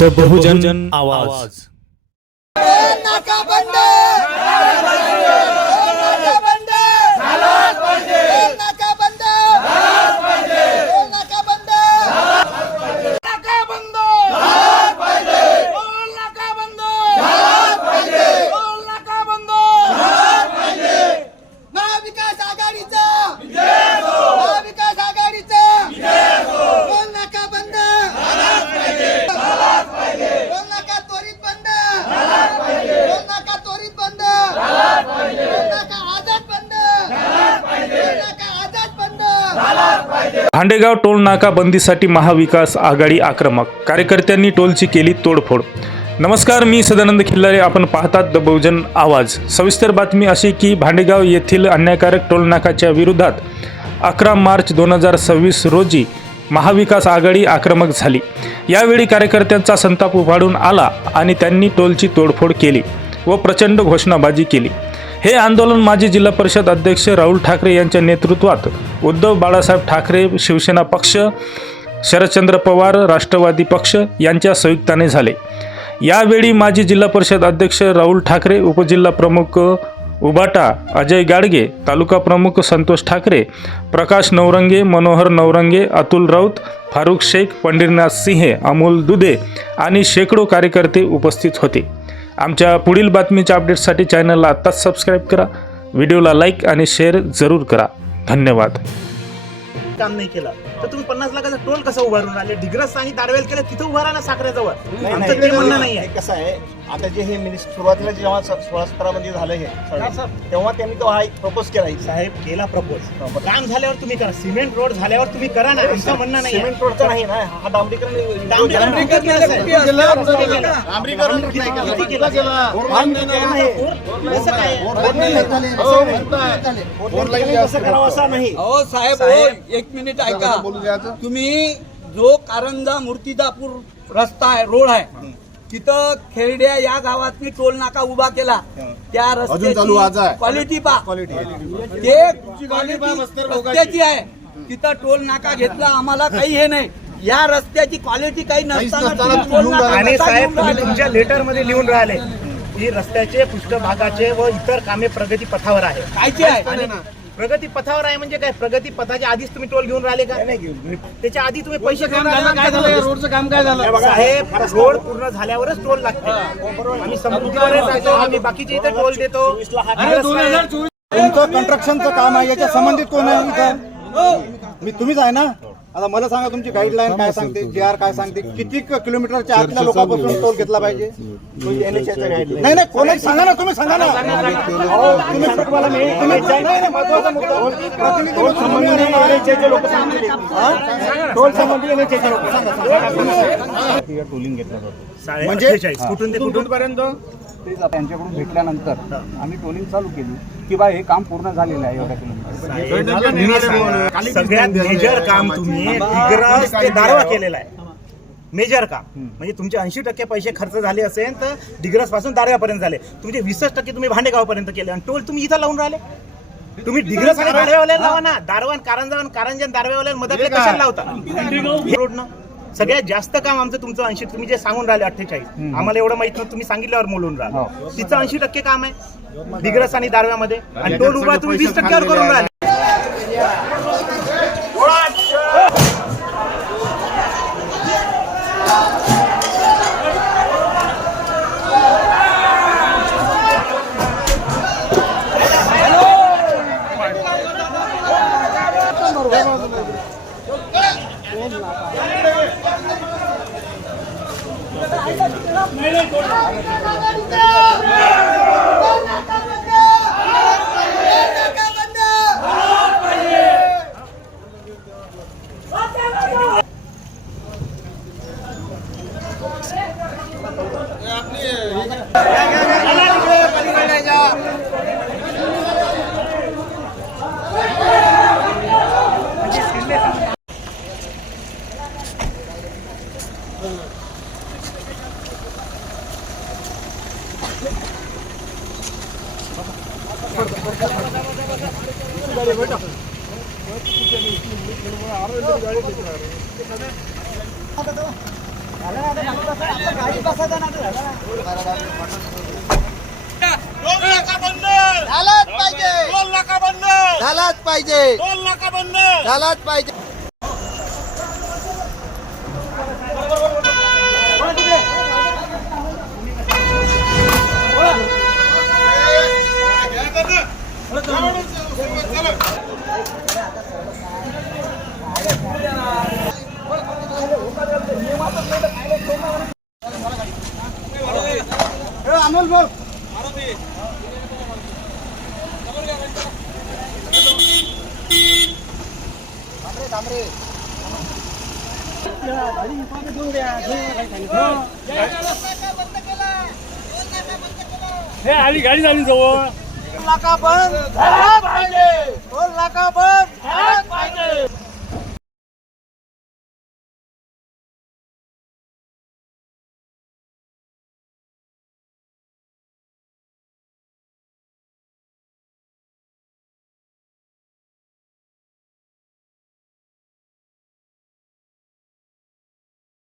The बहुजन आवाज। Bhandegaon toll नाका बंदीसाठी महाविकास आघाडी आक्रमक, कार्यकर्त्यांनी टोलची केली तोडफोड। नमस्कार, मी सदानंद खिल्लारे, आपण पाहतात द बहुजन आवाज। सविस्तर बातमी अशी की भांडेगाव येथील अन्यायकारक टोल नाकाच्या विरोधात 11 मार्च 2026 रोजी महाविकास आघाडी आक्रमक झाली। यावेळी कार्यकर्त्यांचा संताप उफाळून आला आणि त्यांनी टोलची तोडफोड केली व प्रचंड घोषणाबाजी केली। हे आंदोलन माजी जिल्हा परिषद अध्यक्ष राहुल ठाकरे यांच्या नेतृत्वात उद्धव बाळासाहेब ठाकरे शिवसेना पक्ष, शरदचंद्र पवार राष्ट्रवादी पक्ष यांच्या संयुक्ताने झाले। यावेळी माजी जिल्हा परिषद अध्यक्ष राहुल ठाकरे, उपजिल्हा प्रमुख उबाटा अजय गाडगे, तालुका प्रमुख संतोष ठाकरे, प्रकाश नवरंगे, मनोहर नवरंगे, अतुल राऊत, फारुख शेख, पंढरीनाथ सिंह, अमोल दुधे आणि शेकडो कार्यकर्ते उपस्थित होते। आमच्या पुढील बातमीच्या अपडेट्ससाठी चॅनलला आत्ताच सबस्क्राईब करा, व्हिडिओला लाईक आणि शेअर जरूर करा। धन्यवाद। काम नाही केलं तर तुम्ही 50 लाखाचा टोल कसा उभारून आले? डिग्रस आणि दारवेल केलं तिथं उभा राहिला साखरेजवळ। आमचं ते म्हणणं नाही आहे। कसं आहे, आता जे हे सुरुवातीला जेव्हा 16-17 मध्ये झालं हे तेव्हा त्यांनी तो हा प्रपोज केला। साहेब केला प्रपोज, काम झाल्यावर तुम्ही करा, सिमेंट रोड झाल्यावर तुम्ही करा ना, आमचं म्हणणं नाही। सिमेंट रोडचा नाही ना, हा डांबरीकरण असं नाही। हो साहेब, एक मिनिट ऐका, तुम्ही जो कारंजा मूर्तिजापूर रस्ता आहे, रोड आहे, तिथं खेरड्या या गावात मी टोल नाका उभा केला। त्या रस्त्याची क्वालिटी पा, ते रस्त्याची आहे, तिथं टोल नाका घेतला, आम्हाला काही हे नाही। या रस्त्याची क्वालिटी काही नसताना आणि साहेब तुम्ही तुमच्या लेटर मध्ये लिहून राहिले की रस्त्याचे पृष्ठभागाचे व इतर कामे प्रगती पथावर आहे। कायचे आहे? प्रगती पथावर आहे म्हणजे काय? प्रगती पथाच्या आधीच तुम्ही टोल घेऊन राहिले का? त्याच्या आधी तुम्ही पैसे घेऊन राहिले? रोडचं काम काय झालं? साहेब, रोड पूर्ण झाल्यावरच टोल लागते। आम्ही समृद्धीवरच जातो, आम्ही बाकीचे इथे टोल देतो। तुमचं कंस्ट्रक्शनचं काम आहे, याच्या संबंधित कोण आहे? मी तुम्हीच आहे ना? आता मला सांगा, तुमची गाईडलाईन काय सांगते, जीआर काय सांगते, किती किलोमीटरच्या आतल्या लोकांपासून टोल घेतला पाहिजे? नाही नाही, कोणाच सांगा ना, तुम्ही सांगा ना। तुम्ही महत्वाचा मुद्दा टोल संबंधी टोलिंग घेतला जातो म्हणजे कुठून ते कुठूनपर्यंत? त्यांच्याकडून भेटल्यानंतर आम्ही टोलिंग चालू केली की बा हे काम पूर्ण झालेलं आहे एवढ्या किलोमीटर। सगळ्यात मेजर काम तुम्ही डिग्रस ते दारवा केलेलं आहे। मेजर काम म्हणजे तुमचे 80% पैसे खर्च झाले असेल तर डिग्रस पासून दारव्यापर्यंत झाले, तुमचे 20% तुम्ही भांडेगावपर्यंत केले आणि टोल तुम्ही इथं लावून राहिले। तुम्ही डिग्रस आणि दारव्यावाल्याला लावा ना, दारवान कारंजन दारव्यावाल्याला मदत कशाला लावता? रोड ना सगळ्यात जास्त काम आमचं तुमचं 80, तुम्ही जे सांगून राहिले 48, आम्हाला एवढं माहित नव्हतं, तुम्ही सांगितल्यावर बोलून राहिला। तिचं 80% काम आहे डिग्रस आणि दारव्यामध्ये, आणि टोल उभा तुम्ही 20%वर करून राहिले। झालाच पाहिजे झालाच पाहिजे झालाच पाहिजे. अमोल बोल. हे आली गाडी झाली जवळ नाका बंद झाला पाहिजे.